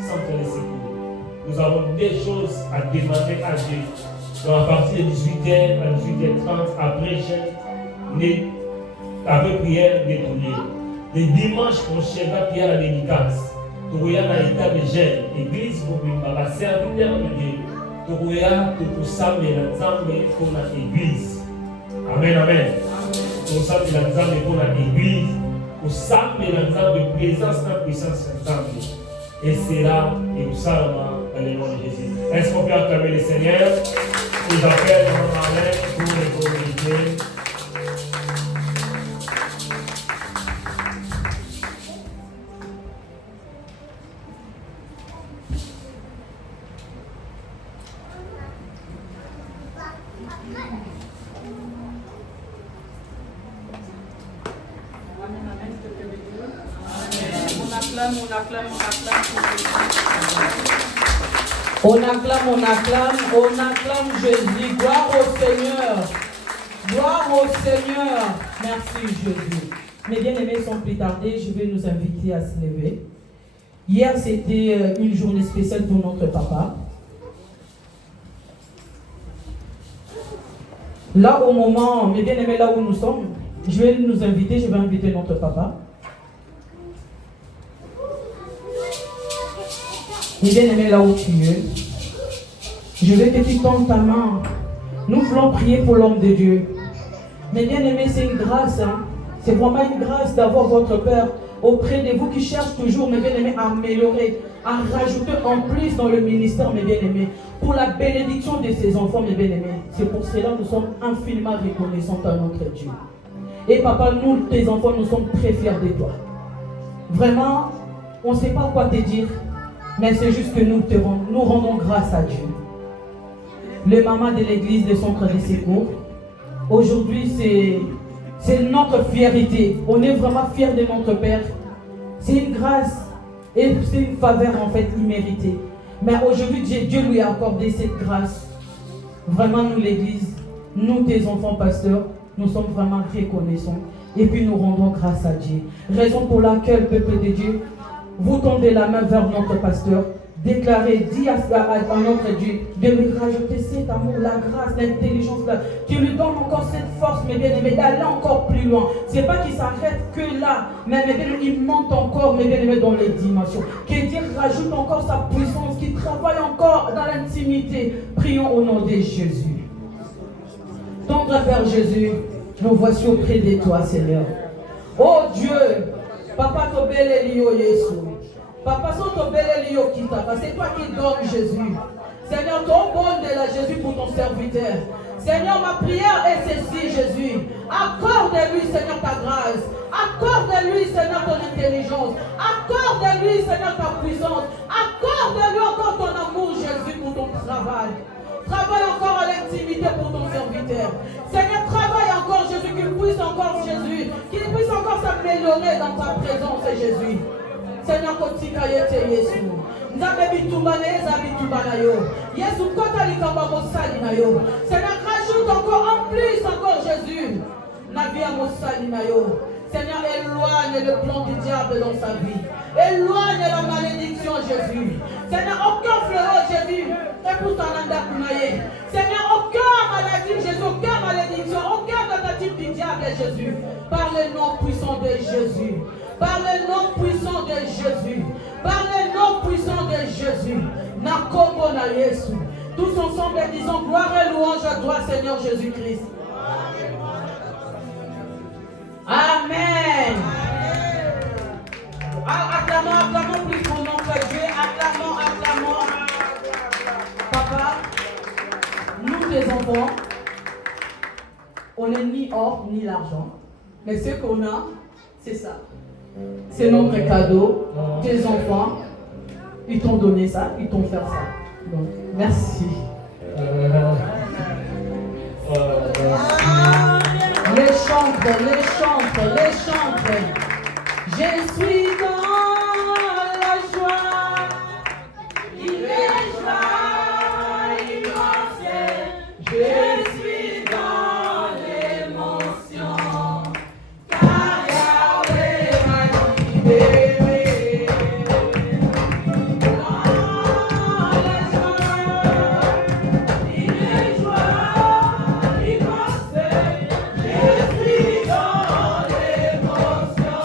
Centre de secours. Nous avons des choses à demander à Dieu. Donc à partir de 18h à 18h30, après jeûne, avec prière détournée. Le dimanche prochain, va prier à la dédicace. Nous avons un état de jeûne. L'église, vous va serviteur de Dieu. Nous avons tout ça, mais l'ensemble pour l'église. Amen, amen. Tout ça, c'est l'ensemble pour l'église. Tout ça, mais l'ensemble de présence, la puissance ensemble. Et c'est là, et nous sommes dans le nom de Jésus. Est-ce qu'on peut acclamer le Seigneur? Nous appelle dans la main pour les communiquer. On acclame Jésus. Gloire au Seigneur. Gloire au Seigneur. Merci Jésus. Mes bien-aimés, sans plus tarder, je vais nous inviter à se lever. Hier, c'était une journée spéciale pour notre papa. Là, au moment, mes bien-aimés, là où nous sommes, je vais nous inviter, je vais inviter notre papa. Mes bien-aimés, là où tu es, je veux que tu tends ta main. Nous voulons prier pour l'homme de Dieu. Mes bien-aimés, c'est une grâce. C'est vraiment une grâce d'avoir votre Père auprès de vous qui cherche toujours, mes bien-aimés, à améliorer, à rajouter en plus dans le ministère, mes bien-aimés, pour la bénédiction de ses enfants, mes bien-aimés. C'est pour cela que nous sommes infiniment reconnaissants à notre Dieu. Et papa, nous, tes enfants, nous sommes très fiers de toi. Vraiment, on ne sait pas quoi te dire, mais c'est juste que nous rendons grâce à Dieu. Le maman de l'église de Centre de Secours, aujourd'hui, c'est notre fierté. On est vraiment fiers de notre Père. C'est une grâce et c'est une faveur en fait imméritée. Mais aujourd'hui, Dieu lui a accordé cette grâce. Vraiment, nous l'église, nous tes enfants pasteurs, nous sommes vraiment reconnaissants. Et puis nous rendons grâce à Dieu. Raison pour laquelle, peuple de Dieu, vous tendez la main vers notre pasteur. déclarer, dis à notre Dieu de lui rajouter cet amour, la grâce, l'intelligence, qui lui donne encore cette force, mes bien-aimés, d'aller encore plus loin. Ce n'est pas qu'il s'arrête que là, mais mes bien-aimés, il monte encore, mes bien-aimés, dans les dimensions. Que Dieu rajoute encore sa puissance, qu'il travaille encore dans l'intimité. Prions au nom de Jésus. Tendre Père Jésus, nous voici auprès de toi, Seigneur. Oh Dieu, Papa Tobele Lio Yesu. Papa Tobele Lio Kita. C'est toi qui donnes Jésus. Seigneur, ton bon de la Jésus pour ton serviteur. Seigneur, ma prière est ceci, Jésus. Accorde-lui, Seigneur, ta grâce. Accorde-lui, Seigneur, ton intelligence. Accorde-lui, Seigneur, ta puissance. Accorde-lui encore ton amour, Jésus, pour ton travail. Travaille encore à l'intimité pour ton serviteur. Seigneur, travaille encore, Jésus, qu'il puisse encore, Jésus, qu'il puisse encore s'améliorer dans ta présence, Jésus. Seigneur, kotika yete Yesu. Nzambe bitumbana eza bitumbana yo. Yesu kota likamba mosali na yo. Seigneur, rajoute encore en plus encore Jésus. Na vie à mosali na yo. Seigneur, éloigne le plan du diable dans sa vie. Éloigne la malédiction, Jésus. Seigneur, aucun fléau, Jésus. Et pour ton anda kunaye. Seigneur, aucune maladie, Jésus, aucune malédiction, aucun tentative du diable, Jésus. Par le nom puissant de Jésus. Par le nom puissant de Jésus. Par le nom puissant de Jésus. Nakombo na Yesu. Tous ensemble disons gloire et louange à toi, Seigneur Jésus-Christ. Amen. Acclamons plus mon nom que Dieu. Acclamons. Papa, nous les enfants, on n'est ni or ni l'argent. Mais ce qu'on a, c'est ça. C'est notre cadeau. Tes enfants, ils t'ont donné ça, ils t'ont fait ça. Donc, merci. Les chantres. Je suis dans la joie. Il est joie immense. Je suis dans l'émotion. Car Yahweh m'a libéré. Dans la joie. Il est joie immense. Je suis dans l'émotion.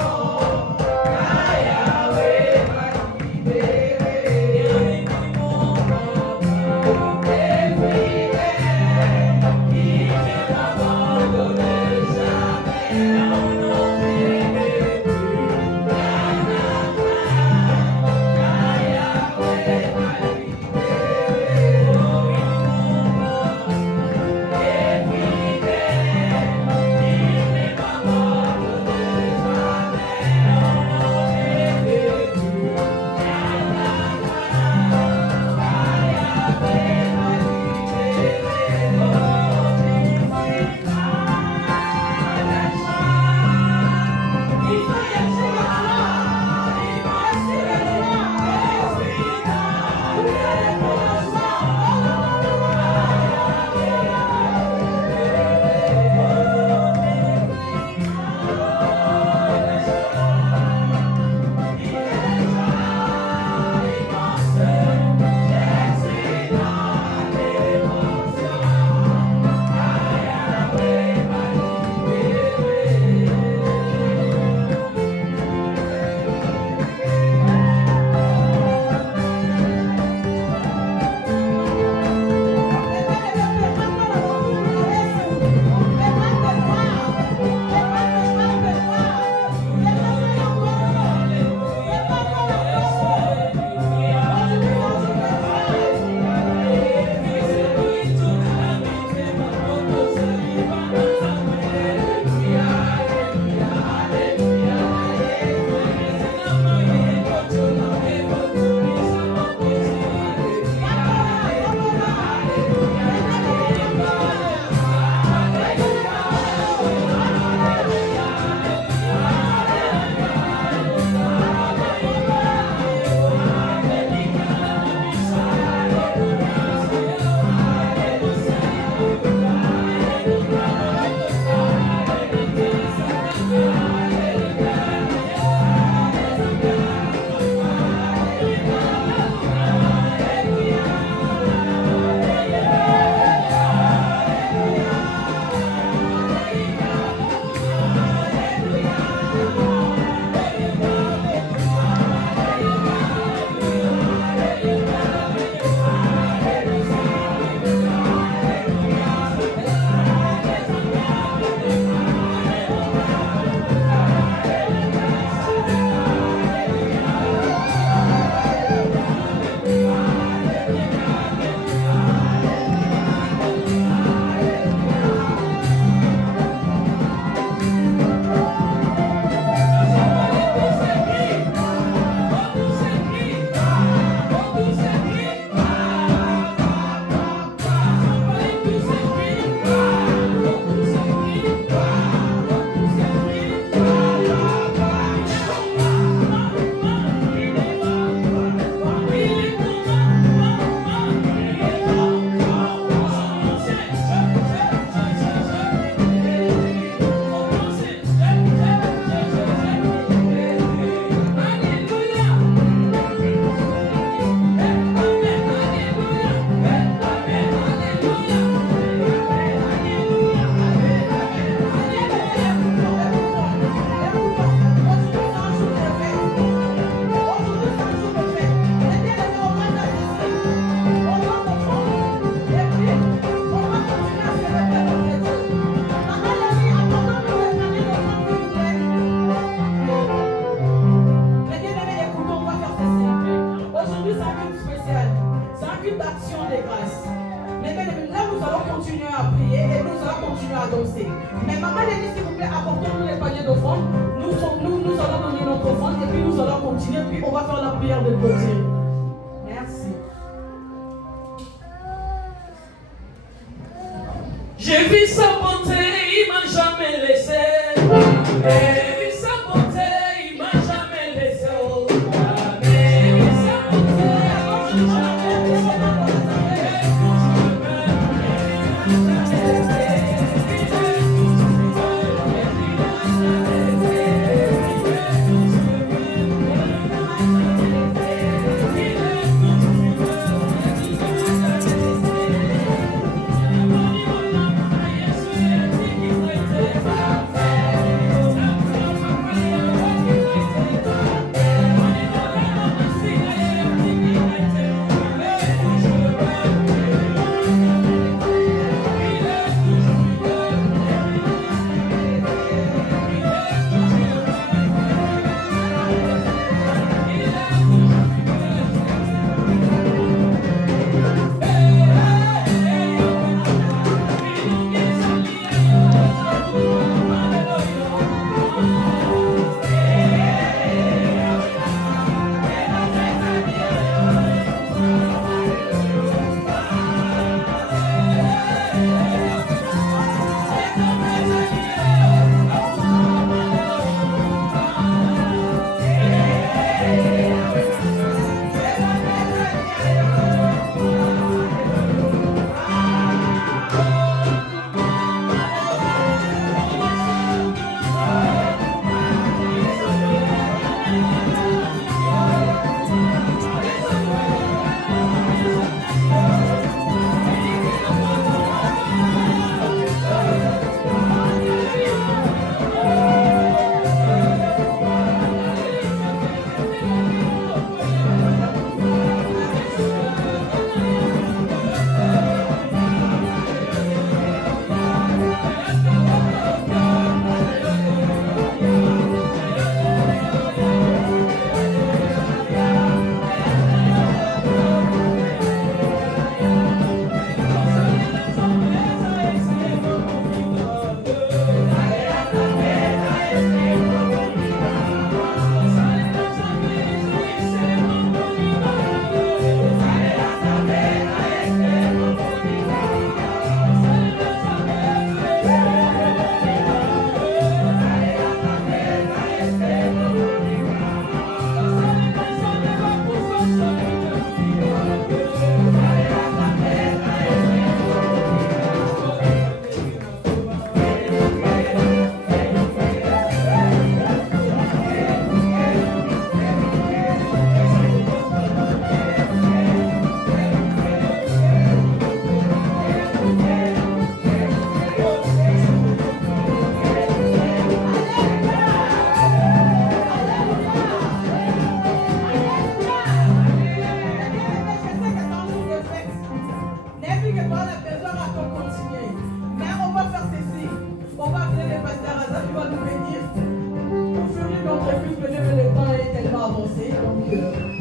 d'offrande. Nous allons donner notre offrande et puis nous allons continuer. Puis on va faire la prière de clôture. Merci. J'ai vu sa bonté, il m'a jamais laissé. J'ai vu sa bonté, il m'a jamais laissé. J'ai vu sa bonté, il m'a jamais laissé.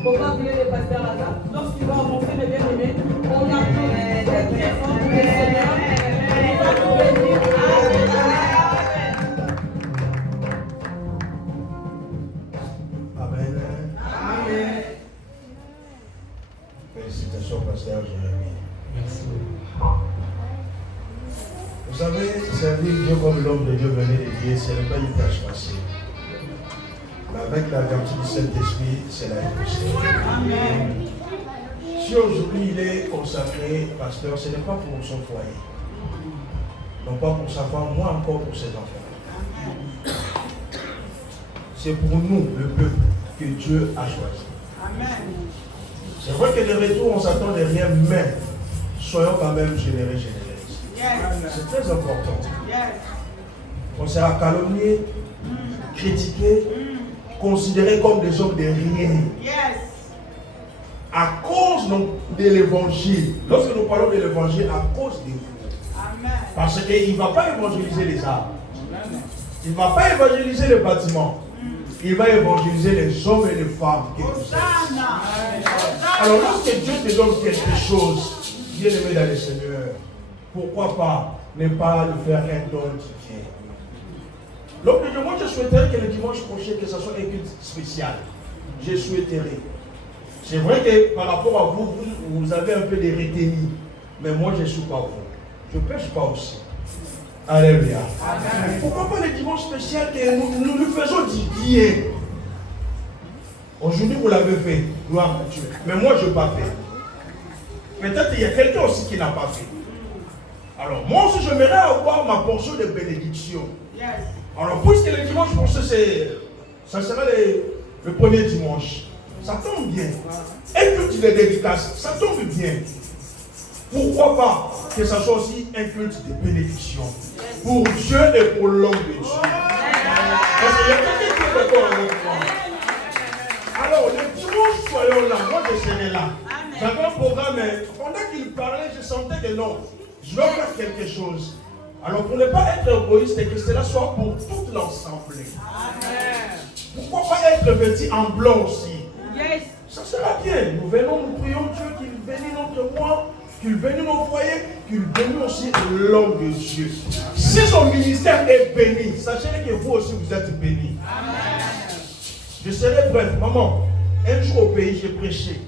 On va appeler le pasteur Lazare. Lorsqu'il va avancer, mes bien-aimés, on applaudit très fort pour le Seigneur. Il va nous bénir. Amen. Amen. Félicitations, pasteur Jérémie. Merci. Vous savez, servir Dieu comme l'homme de Dieu venait de dire, ce n'est pas une tâche facile. Mais avec la vertu du Saint-Esprit, c'est la possible. Amen. Si aujourd'hui il est consacré, pasteur, ce n'est pas pour son foyer. Non pas pour sa femme, moi encore pour ses enfants. C'est pour nous, le peuple, que Dieu a choisi. Amen. C'est vrai que de retour, on s'attend de rien, mais soyons quand même généreux, généreuses. Yes. C'est très important. Yes. On sera calomnié, critiqué, considéré comme des hommes de rien. Yes. À cause de l'évangile. Lorsque nous parlons de l'évangile, à cause de vous. Amen. Parce qu'il ne va pas évangéliser les arbres. Il ne va pas évangéliser les bâtiments. Il va évangéliser les hommes et les femmes. Alors lorsque Dieu te donne quelque chose, bien aimé dans le Seigneur, pourquoi pas ne pas le faire un don qui vient. Donc, moi, je souhaiterais que le dimanche prochain, que ce soit un culte spécial. Je souhaiterais. C'est vrai que par rapport à vous, vous avez un peu de retenue. Mais moi, je ne suis pas vous. Je ne pêche pas aussi. Alléluia. Pourquoi pas le dimanche spécial que nous faisons du bien? Aujourd'hui, vous l'avez fait. Gloire à Dieu. Mais moi, je n'ai pas fait. Peut-être qu'il y a quelqu'un aussi qui n'a pas fait. Alors, moi aussi, j'aimerais avoir ma portion de bénédiction. Alors, puisque le dimanche prochain, ça sera le premier dimanche. Ça tombe bien. Un culte de dédicace, ça tombe bien. Pourquoi pas que ça soit aussi un culte de bénédiction pour Dieu et pour l'homme de Dieu. Parce qu'il y a quelqu'un qui est d'accord avec moi. Alors, le dimanche, soyons là. Moi, je serai là. J'avais un programme, mais pendant qu'il parlait, je sentais que non, je dois faire quelque chose. Alors, pour ne pas être égoïste et que cela soit pour toute l'assemblée. Pourquoi pas être vêtu en blanc aussi? Ça sera bien. Nous venons, nous prions Dieu qu'il bénisse notre mois, qu'il bénisse nos foyers, qu'il bénisse aussi l'homme de Dieu. Si son ministère est béni, sachez que vous aussi vous êtes bénis. Je serai bref. Maman, un jour au pays, j'ai prêché.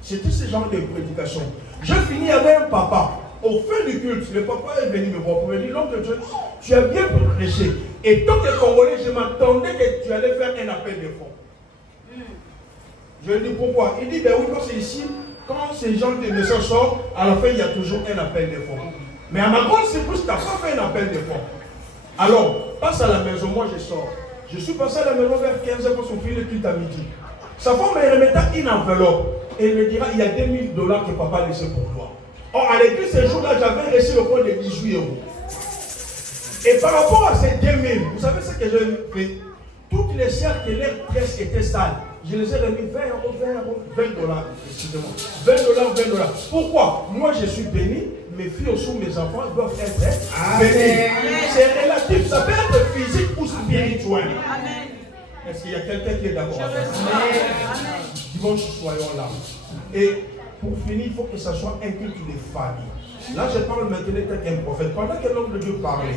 C'était ce genre de prédication. Je finis avec un papa. Au fin du culte, le papa est venu me voir pour me dire, l'homme de Dieu, tu as bien prêché. Et tant que Congolais, je m'attendais que tu allais faire un appel de fonds. Je lui dis pourquoi? Il dit, ben oui, parce que ici, quand ces gens de messages sortent, à la fin, il y a toujours un appel de fonds. Mais à ma grande surprise, tu n'as pas fait un appel de fonds. Alors, passe à la maison, moi je sors. Je suis passé à la maison vers 15h pour son fils le culte à midi. Sa femme me remettait une enveloppe et il me dira, il y a $2000 que papa a laissé pour toi. Or, à l'église, ce jour-là, j'avais reçu le compte de 18 euros. Et par rapport à ces 2000, vous savez ce que j'ai fait? Toutes les sœurs qui leur presse étaient sales. Je les ai remis 20 euros, 20 dollars, excusez-moi. 20 dollars. Pourquoi? Moi, je suis béni. Mes filles aussi, mes enfants doivent être bénis. C'est relatif. Ça peut être physique ou spirituel. Est-ce qu'il y a quelqu'un qui est d'accord avec ça? Dimanche, soyons là. Et pour finir, il faut que ça soit un culte de famille. Là, je parle maintenant tel qu'un prophète. Pendant que l'homme de Dieu parlait,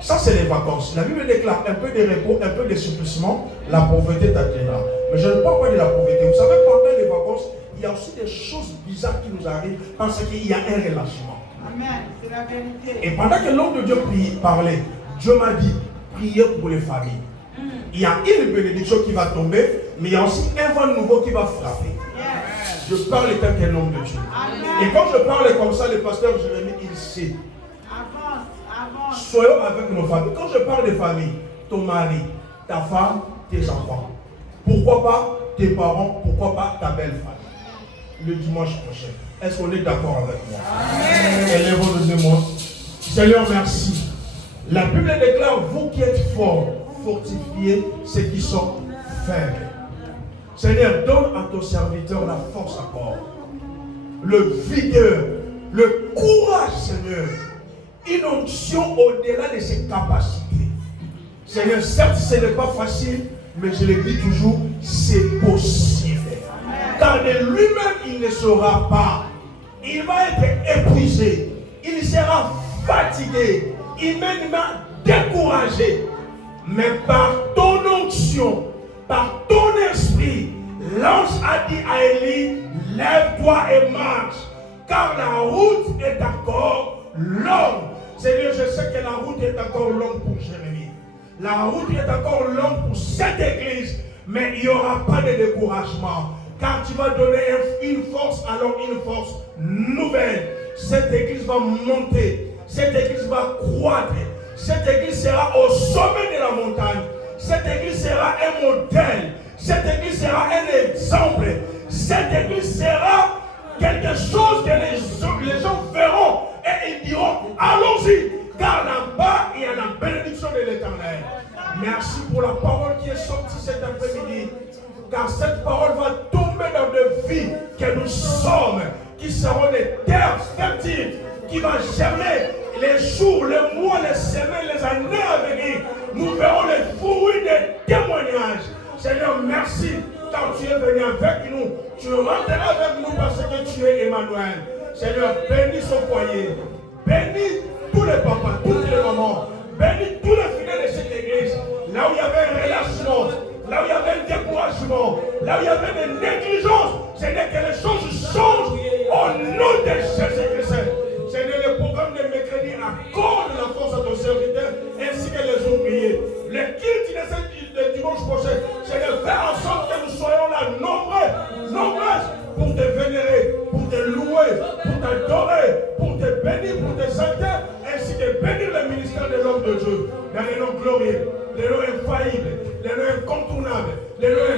ça c'est les vacances. La Bible déclare un peu de repos, un peu de supplément, la pauvreté t'atteindra. Mais je ne parle pas de la pauvreté. Vous savez, pendant les vacances, il y a aussi des choses bizarres qui nous arrivent parce qu'il y a un relâchement. Amen, c'est la vérité. Et pendant que l'homme de Dieu parlait, Dieu m'a dit, priez pour les familles. Il y a une bénédiction qui va tomber, mais il y a aussi un vent nouveau qui va frapper. Je parle étant qu'un homme de Dieu. Amen. Et quand je parle comme ça, le pasteur Jérémie, il sait. Avance. Soyons avec nos familles. Quand je parle de famille, ton mari, ta femme, tes enfants. Pourquoi pas tes parents, pourquoi pas ta belle famille. Le dimanche prochain. Est-ce qu'on est d'accord avec moi? Élèvons nos témoins. Seigneur, merci. La Bible déclare, vous qui êtes forts, fortifiez ceux qui sont faibles. Seigneur, donne à ton serviteur la force encore, le vigueur, le courage, Seigneur, une onction au-delà de ses capacités. Seigneur, certes, ce n'est pas facile, mais je le dis toujours, c'est possible. Car de lui-même, il ne saura pas. Il va être épuisé, il sera fatigué, il va découragé. Mais par ton onction, par ton esprit, l'ange a dit à Élie, lève-toi et marche, car la route est encore longue. Seigneur, je sais que la route est encore longue pour Jérémie. La route est encore longue pour cette église, mais il n'y aura pas de découragement, car tu vas donner une force, alors une force nouvelle. Cette église va monter, cette église va croître, cette église sera au sommet de la montagne. Cette église sera un modèle. Cette église sera un exemple. Cette église sera quelque chose que les gens verront et ils diront, allons-y, car là-bas, il y a la bénédiction de l'Éternel. Merci pour la parole qui est sortie cet après-midi, car cette parole va tomber dans des vies que nous sommes, qui seront des terres fertiles, qui vont germer les jours, les mois, les semaines, les années à venir. Nous verrons les fruits des témoignages. Seigneur, merci car tu es venu avec nous. Tu rentreras avec nous parce que tu es Emmanuel. Seigneur, bénis son foyer. Bénis tous les papas, toutes les mamans. Bénis tous les filles. de cette église, là où il y avait un relâchement, là où il y avait un découragement, là où il y avait des négligences, Seigneur, que les choses changent au nom de Jésus-Christ. Seigneur, le programme de mercredi accorde la force à ton serviteur ainsi que les ouvriers. Le culte de dimanche prochain, Seigneur, fais en sorte que nous soyons là nombreux pour te vénérer, pour te louer, pour t'adorer, pour te bénir, pour te sanctifier, ainsi que bénir le ministère de l'homme de Dieu dans les noms glorieux, les noms infaillibles, les noms incontournables, les noms